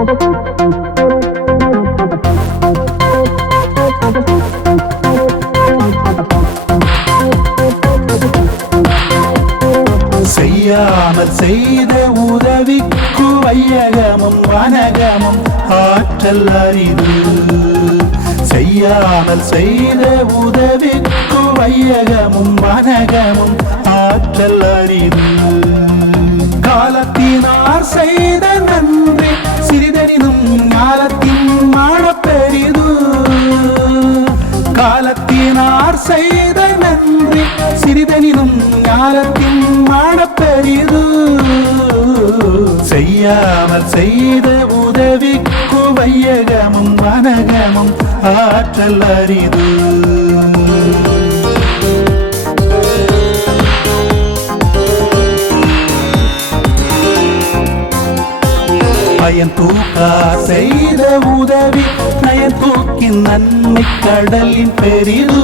செய்யாமல் செய்த உதவிக்கு வையகமும் வனகமும் ஆற்றல் அரிது. செய்யாமல் செய்த உதவிக்கு வையகமும் வனகமும் ஆற்றல் அரிது. காலத்தினார் செய்த நன்றி சிறிதெனினும் ஞாலத்தின் மாழப் பெரிது. காலத்தினார் செய்த நன்றி சிறிதெனினும் ஞாலத்தின் மாழப் பெரிது. செய்யாமல் செய்த உதவிக்கு வையகமும் வனகமும் ஆற்றல் அரிது. பயன் தூக்கா செய்த உதவி நயன் தூக்கின் நன்மை கடலின் பெரிது.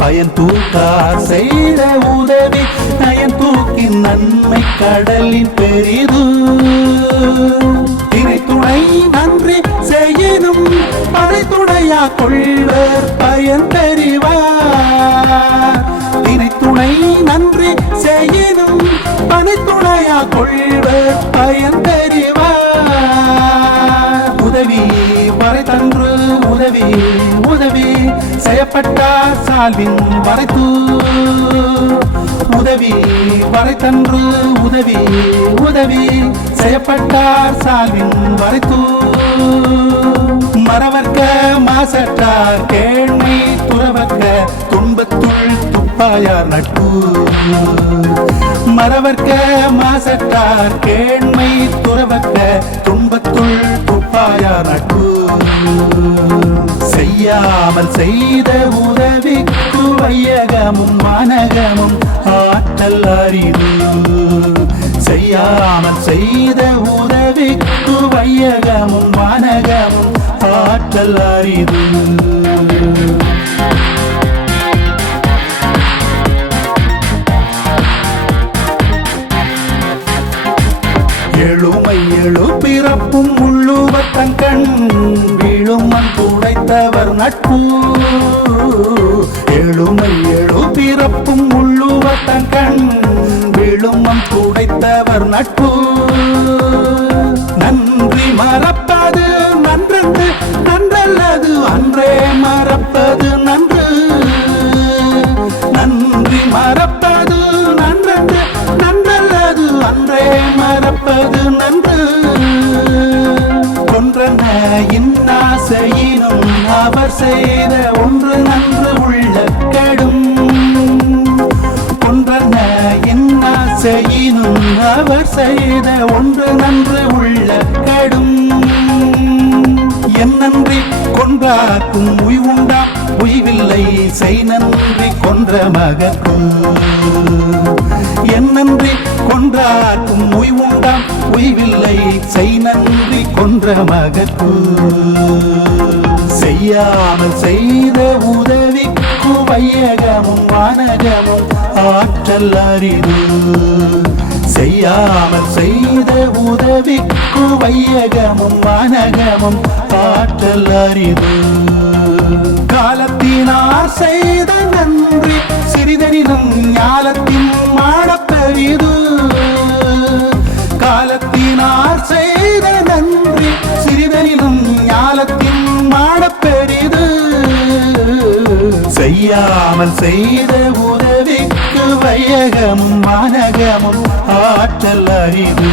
பயன் தூக்கா செய்த உதவி நயன் தூக்கின் நன்மை கடலின் பெரிது. திரைத்துணை நன்றி செய்யினும் படைத்துணையா கொள்வர் பயன் தெரிவார். திரைத்துணை நன்றி செய்யினும் படைத்துணையா கொள்வர் பயன் தெரிவார். உதவி வரை தன்று உதவி உதவி செய்யப்பட்டார் சால்வின் வரைத்து. உதவி வரை தன்று உதவி உதவி செய்யப்பட்டார் சால்வின் வரைத்து. மறவர்க்க மாசற்றார் கேள்மை துறவர்க்க துன்பத்துள் துப்பாயார் நட்பு. மறவர்க்க மாசற்றார் கேள்மை துறவர்க்க துன்பத்துள் துப்பாயார் நட்பு. செய்யாமல் செய்த உதவிக்கு வையகமும் வனகமும் ஆற்றல் அரிது. செய்யாமல் செய்த உதவிக்கு வையகமும் வனகமும் ஆற்றல் அரிது. எழுமை எழு பிறப்பும் உள்ளுவர் தங்கண் வீழும் மண் துடைத்தவர் நட்பு. எழுமை எழு பிறப்பும் உள்ளுவர் தங்கண் வீழும் மண் துடைத்தவர் நட்பு. நன்றி மறப்பது நன்றென்று நன்றல்லது அன்றே மறப்பது நன்று. நன்றி மறப்பது நன்றென்று நன்றல்லது அன்றே மறப்பது நன்று. கொன்றன இன்னாசையினும் அவர் செய்த ஒன்று நன்று உள்ள கெடும். கொன்றன இன்னாசையினும் அவர் செய்த ஒன்று நன்று உள்ள கெடும். என் நன்றி கொன்றார்க்கும் உய்வுண்டா உய்வில்லை செய் நன்றி கொன்ற மகற்கு. என் நன்றி கொன்றார்க்கும் உய்வுண்டாம் உய்வில்லை செய் நன்றி கொன்ற மகற்கு. செய்யாமல் செய்த உதவிக்கு வையகமும் வனகமும் ஆற்றல் அரிது. செய்யாமல் செய்த உதவிக்கு வையகமும் வனகமும் ஆற்றல் அரிது. காலத்தினார் செய்த நன்றி சிறிதெனினும் ஞாலத்தின் மாழப் பெரிது. காலத்தினார் செய்த நன்றி சிறிதெனினும் ஞாலத்தின் மாழப் பெரிது. செய்யாமல் செய்த உதவிக்கு வையகமும் வனகமும் ஆற்றல் அரிது.